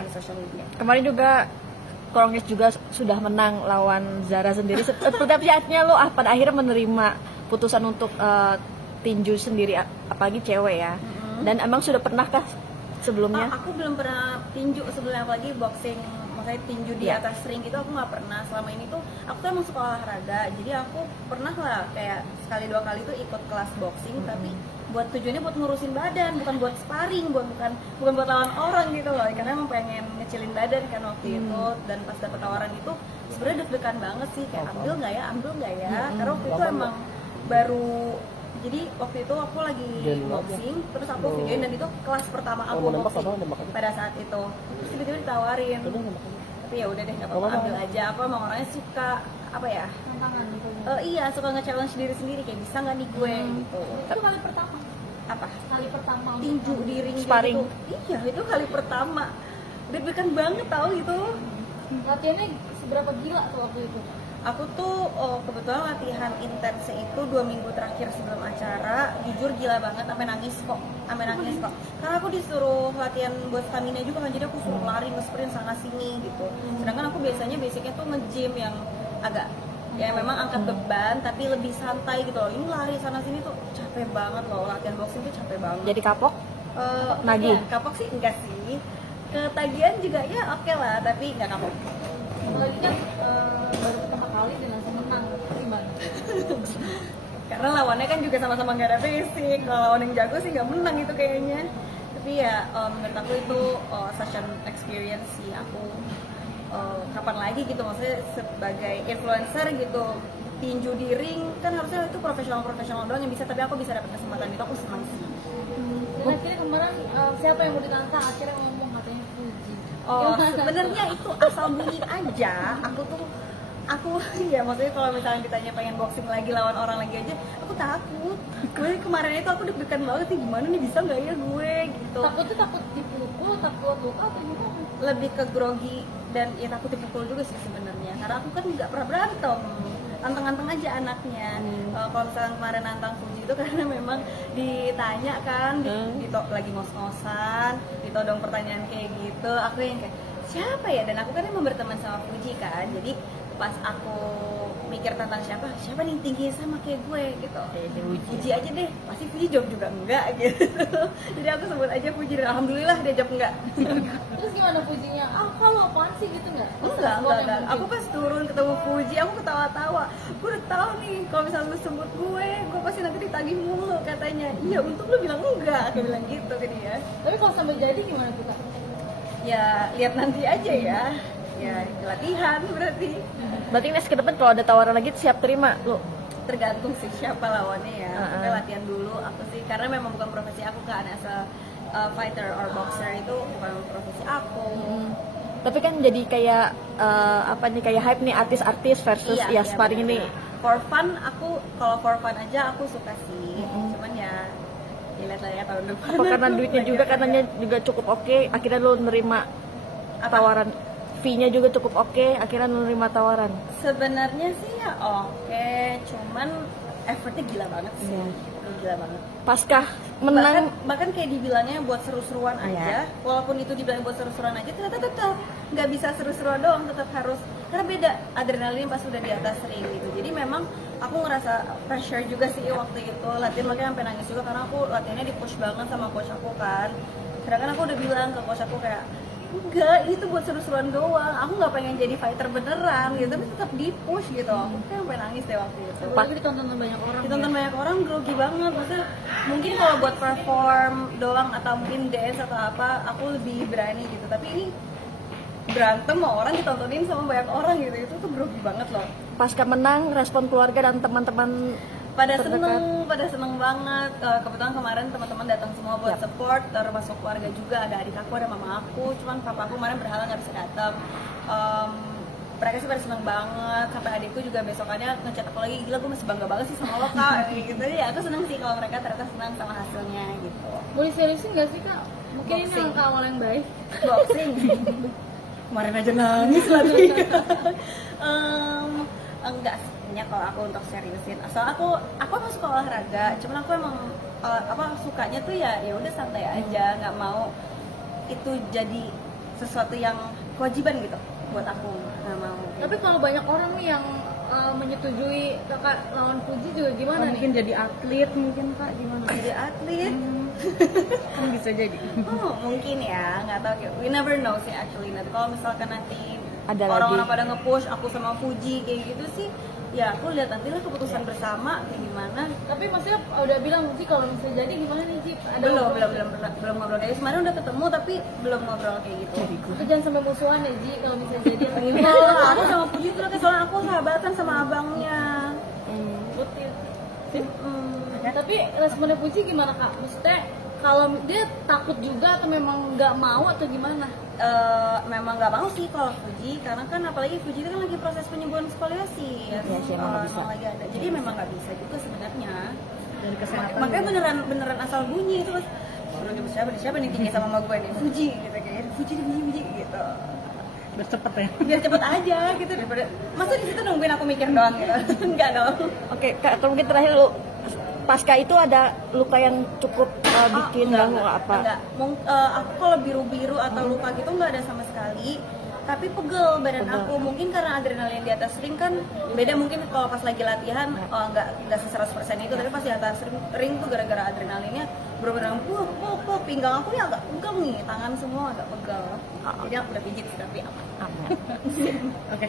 di sosial media. Kemarin juga Krongis juga sudah menang lawan Zara sendiri. Seperti apa lo pada akhirnya menerima putusan untuk tinju sendiri, apalagi cewek ya. Dan emang sudah pernahkah sebelumnya? Aku belum pernah tinju sebelumnya, apalagi boxing, makanya tinju di atas ring itu aku nggak pernah. Selama ini tuh aku tuh emang suka olahraga, jadi aku pernah lah kayak sekali dua kali tuh ikut kelas boxing, tapi buat tujuannya buat ngurusin badan, bukan buat sparring, bukan buat lawan orang gitu loh, karena emang pengen ngecilin badan kan waktu itu. Dan pas dapet tawaran itu sebenarnya deg-degan banget sih, kayak ambil nggak ya, karena waktu itu emang baru. Jadi waktu itu aku lagi boxing, terus aku videoin, dan itu kelas pertama aku boxing pada saat itu. Terus tiba-tiba ditawarin, tapi ya udah deh, nggak apa-apa, ambil aja. Aku emang orangnya suka apa ya, tantangan gitu. Iya, suka nge-challenge diri sendiri, kayak bisa nggak nih gue gitu. Itu kali pertama. Apa? Kali pertama Tinju di ring sparring. gitu. Iya, itu kali pertama. Deg-degan banget tau gitu. Latihannya seberapa gila tuh waktu itu? Aku tuh kebetulan latihan intensnya itu 2 minggu terakhir sebelum acara. Jujur gila banget, sampai nangis kok. Karena aku disuruh latihan buat stamina juga kan, jadi aku suruh lari, nge-sprint sana sini gitu. Sedangkan aku basicnya tuh nge-gym yang agak ya memang angkat beban tapi lebih santai gitu loh. Ini lari sana sini tuh capek banget loh, latihan boxing tuh capek banget. Jadi kapok? Ya, Nagih? kapok sih enggak sih. Ketagihan juga ya oke lah, tapi nggak kapok. Apalagi kan baru pertama kali dan langsung menang, gimana? Karena lawannya kan juga sama-sama nggak ada basic. Kalau lawan yang jago sih nggak menang itu kayaknya. Tapi ya menurut aku itu such an experience sih. Aku kapan lagi gitu, maksudnya sebagai influencer gitu, tinju di ring kan harusnya itu profesional doang yang bisa, tapi aku bisa dapat kesempatan itu, aku senang sih. Dan akhirnya kemarin siapa yang mau ditantang, akhirnya ngomong katanya Fuji. Sebenarnya itu asal bunyi aja. Aku ya maksudnya kalau misalnya ditanya pengen boxing lagi lawan orang lagi aja, aku takut. Gue kemarin itu aku deg-degan banget nih, gimana nih, bisa nggak ya gue gitu. Takut dipukul, takut luka atau gimana? Lebih ke grogi dan ya takut dipukul juga sih sebenarnya, karena aku kan nggak pernah berantem, anteng-anteng aja anaknya. Kalau misalnya kemarin nantang Fuji itu karena memang ditanya kan, lagi ngos-ngosan, ditodong pertanyaan kayak gitu, aku yang kayak siapa ya, dan aku kan emang berteman sama Fuji kan, jadi pas aku mikir tentang siapa nih tinggi sama kayak gue gitu, Fuji aja deh, pasti Fuji jawab juga enggak gitu. Jadi aku sebut aja Fuji dan alhamdulillah dia jawab enggak. Terus gimana Fujinya? Kalau apaan sih gitu nggak? Enggak. Aku pas turun ketemu Fuji, aku ketawa-tawa. Gue udah tahu nih kalau misalnya lu sebut gue pasti nanti ditagih mulu katanya. Iya, untung lu bilang enggak, aku bilang gitu ke dia. Tapi kalau sampai jadi gimana tuh Kak? Ya lihat nanti aja ya. Ya latihan berarti. Berarti next ke depan kalau ada tawaran lagi siap terima lo? Tergantung sih siapa lawannya ya. Kita latihan dulu aku sih, karena memang bukan profesi aku kan, as a fighter or boxer itu bukan profesi aku. Tapi kan jadi kayak kayak hype nih, artis-artis versus ya sparring ini. For fun, kalau for fun aja aku suka sih. Cuman ya lihat lah ya tahun depan. Apa karena duitnya juga katanya juga cukup oke, akhirnya lo nerima tawaran? Fee-nya juga cukup oke, akhirnya lo nerima tawaran? Sebenarnya sih ya oke, cuman effortnya gila banget sih. Gila banget. Paskah menang bahkan kayak dibilangnya buat seru-seruan aja, walaupun itu dibilang buat seru-seruan aja, ternyata tetap nggak bisa seru-seruan doang, tetap harus, karena beda adrenalin pas udah di atas ring gitu. Jadi memang aku ngerasa pressure juga sih waktu itu latihan, makanya sampai nangis juga karena aku latihannya di push banget sama coach aku kan. Sedangkan aku udah bilang ke coach aku kayak, enggak, ini tuh buat seru-seruan doang, aku nggak pengen jadi fighter beneran gitu, tapi tetap di push gitu. Aku kayak sampai nangis deh waktu itu. Apalagi ditonton banyak orang. Banyak orang, grogi banget. Maksudnya mungkin kalau buat perform doang atau mungkin dance atau apa, aku lebih berani gitu. Tapi ini berantem sama orang, ditontonin sama banyak orang gitu, itu tuh grogi banget loh. Pasca menang, respon keluarga dan teman-teman pada seneng banget. Kebetulan kemarin teman-teman datang semua buat support, termasuk keluarga juga, ada adik aku, ada mama aku. Cuman papa aku kemarin berhalangan nggak bisa datang. Mereka sih pada seneng banget, sampai adikku juga besokannya ngechat aku lagi, gila gue masih bangga banget sih sama lo Kak, gitu. Ya aku seneng sih kalau mereka ternyata senang sama hasilnya gitu. Boleh seriusin nggak sih Kak? Mungkin ini langkah awal yang baik. Boxing. Kemarin aja nangis lagi. Enggak sih. Kalau aku untuk seriusin, asal aku emang suka olahraga, cuman aku emang sukanya tuh ya udah santai aja, nggak mau itu jadi sesuatu yang kewajiban gitu buat aku, nggak mau. Tapi kalau banyak orang nih yang menyetujui kakak lawan Fuji juga gimana nih? Mungkin jadi atlet mungkin kak, gimana? Jadi atlet, Kan bisa jadi. oh mungkin ya, nggak tahu, kayak we never know sih actually. Nanti kalau misalkan nanti Ada orang-orang lagi. pada nge-push aku sama Fuji kayak gitu sih, ya aku lihat nanti lah keputusan bersama kayak gimana. Tapi maksudnya udah bilang Ji kalau misalnya jadi gimana nih Ji? Belum ngobrol kayak gitu. Kemarin udah ketemu tapi belum ngobrol kayak gitu. Tapi jangan sampai musuhan ya Ji kalau misalnya jadi apa gimana? Oh, aku sama Fuji tuh kayak soalnya aku sahabatan sama abangnya. Putih. Mm. Tapi responnya Puji gimana kak? Maksudnya kalau dia takut juga atau memang nggak mau atau gimana? Memang nggak mau sih kalau Fuji, karena kan apalagi Fuji itu kan lagi proses penyembuhan skoliosis. Iya sih, emang nggak bisa. Lagi ada. Jadi memang nggak bisa juga sebenarnya. Dari kesehatan. Makanya beneran asal bunyi itu pas udah siapa nih tinggi sama mama gue nih, Fuji gitu kayak Fuji gitu. Biar cepet ya. Biar cepet aja gitu, daripada masa di situ nungguin aku mikir doang gitu. Enggak dong. Oke, Kak, kalau mungkin terakhir lu pasca itu ada luka yang cukup bikin ganggu apa? Enggak. Aku kalau biru-biru atau luka gitu nggak ada sama sekali. Tapi pegel badan aku, mungkin karena adrenalin di atas ring kan beda. Mungkin kalau pas lagi latihan nggak 100% itu, tapi pas di atas ring tuh gara-gara adrenalinnya bener-bener pinggang aku ya agak pegal nih, tangan semua agak pegal. Jadi aku udah pijit sih tapi aman. Aman. Oke.